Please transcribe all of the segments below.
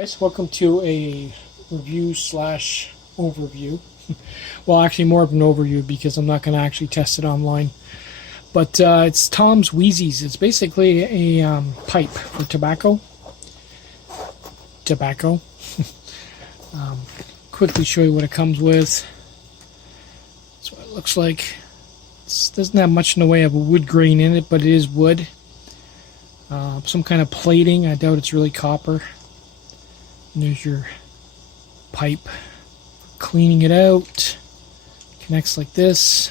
Guys, welcome to a review slash overview. Well, actually more of an overview because I'm not going to actually test it online. But it's Tom's Wheezies. It's basically a pipe for tobacco. Quickly show you what it comes with. That's what it looks like. It doesn't have much in the way of a wood grain in it, but it is wood. Some kind of plating. I doubt it's really copper. And there's your pipe. Cleaning it out. Connects like this.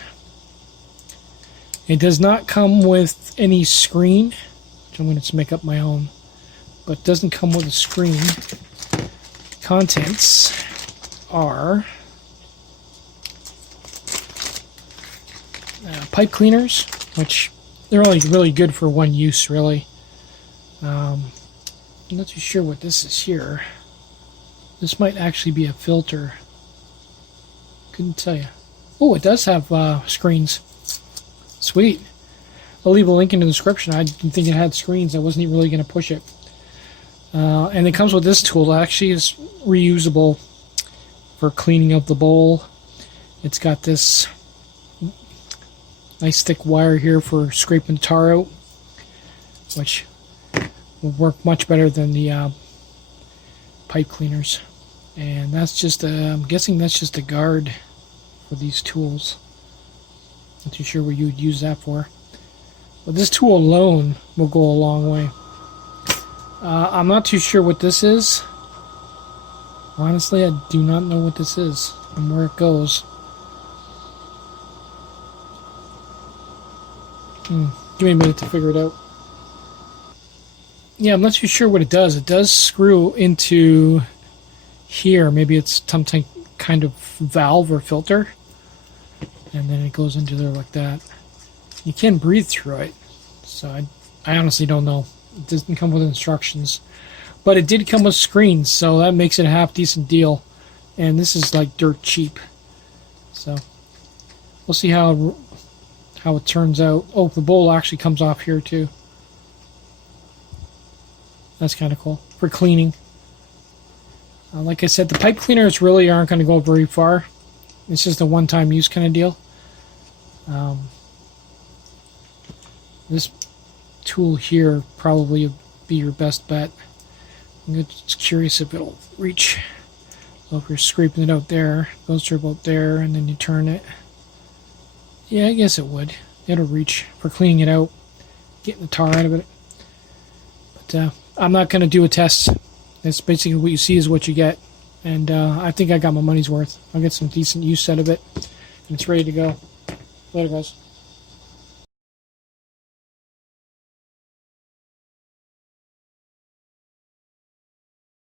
It does not come with any screen, which I'm going to make up my own, but it doesn't come with a screen. Contents are pipe cleaners, which they're only really good for one use, really. I'm not too sure what this is here. This might actually be a filter. Couldn't tell you. Oh, it does have screens. Sweet. I'll leave a link in the description. I didn't think it had screens. I wasn't really going to push it. And it comes with this tool. It actually is reusable for cleaning up the bowl. It's got this nice thick wire here for scraping the tar out, which will work much better than the pipe cleaners. And that's just I'm guessing that's just a guard for these tools. Not too sure what you would use that for. But this tool alone will go a long way. I'm not too sure what this is. Honestly, I do not know what this is and where it goes. Give me a minute to figure it out. Yeah, I'm not too sure what it does. It does screw into here. Maybe it's some kind of valve or filter. And then it goes into there like that. You can breathe through it. So I honestly don't know. It doesn't come with instructions. But it did come with screens, so that makes it a half decent deal. And this is like dirt cheap. So we'll see how it turns out. Oh, the bowl actually comes off here too. That's kind of cool for cleaning. Like I said, the pipe cleaners really aren't going to go very far. It's just a one-time use kind of deal. This tool here probably would be your best bet. I'm just curious if it'll reach. So if you're scraping it out there, it goes through about there, and then you turn it. Yeah, I guess it would. It'll reach for cleaning it out, getting the tar out of it. But I'm not going to do a test. That's basically what you see is what you get. And I think I got my money's worth. I'll get some decent use out of it. And it's ready to go. Later, guys.